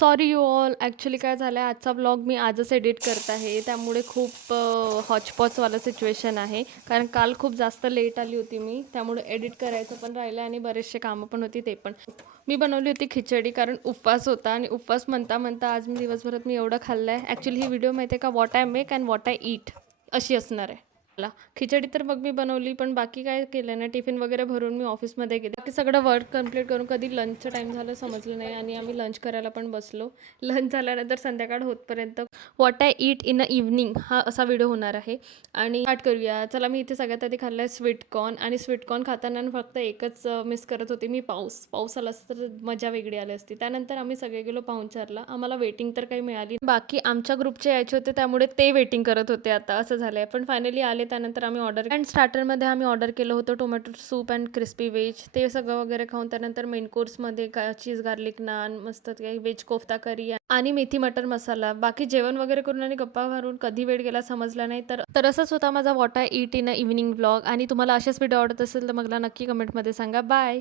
Sorry you all. Actually काय झालं आहे, आजचा व्लॉग मी आजच एडिट करत आहे. त्यामुळे खूप हॉचपॉचवालं सिच्युएशन आहे. कारण काल खूप जास्त लेट आली होती मी. त्यामुळे एडिट करायचं पण राहिलं आणि बरेचसे कामं पण होती ते पण. मी बनवली होती खिचडी कारण उपवास होता आणि उपवास म्हणता म्हणता आज मी दिवसभरात एवढं खाल्लं आहे. ॲक्च्युली ही व्हिडिओ माहिती आहे का, what I make and what I eat अशी असणार आहे. खिचडी तर मग मी बनवली, पण बाकी काय केलं ना, टिफिन वगैरे भरून मी ऑफिसमध्ये गेले. बाकी सगळं वर्क कंप्लीट करून कधी लंचचं टाईम झालं समजलं नाही आणि आम्ही लंच करायला पण बसलो. लंच झाल्यानंतर संध्याकाळ होतपर्यंत what I eat in a evening हा असा व्हिडिओ होणार आहे. आणि स्टार्ट करूया. चला, मी इथे सगळ्यात आधी खाल्लं आहे स्वीटकॉर्न. आणि स्वीटकॉर्न खाताना फक्त एकच मिस करत होते मी, पाऊस. पाऊस आला असता तर मजा वेगळी आली असती. त्यानंतर आम्ही सगळे गेलो पाहुणचारला. आम्हाला वेटिंग तर काही मिळाली, बाकी आमच्या ग्रुपचे यायचे होते त्यामुळे ते वेटिंग करत होते. आता असं झालंय, पण फायनली आले. त्यानंतर आम्ही ऑर्डर अँड स्टार्टरमध्ये आम्ही ऑर्डर केलं होतं tomato soup and crispy veg. ते सगळं वगैरे खाऊन त्यानंतर मेन कोर्समध्ये चीज गार्लिक नान, मस्त काही व्हेज कोफ्ता करी आणि मेथी मटर मसाला. बाकी जेवण वगैरे करून आणि गप्पा मारून कधी वेळ गेला समजला नाही. तर असंच होता माझा what I eat in a evening blog. आणि तुम्हाला असेच व्हिडिओ आवडत असेल तर मला नक्की कमेंटमध्ये सांगा. बाय.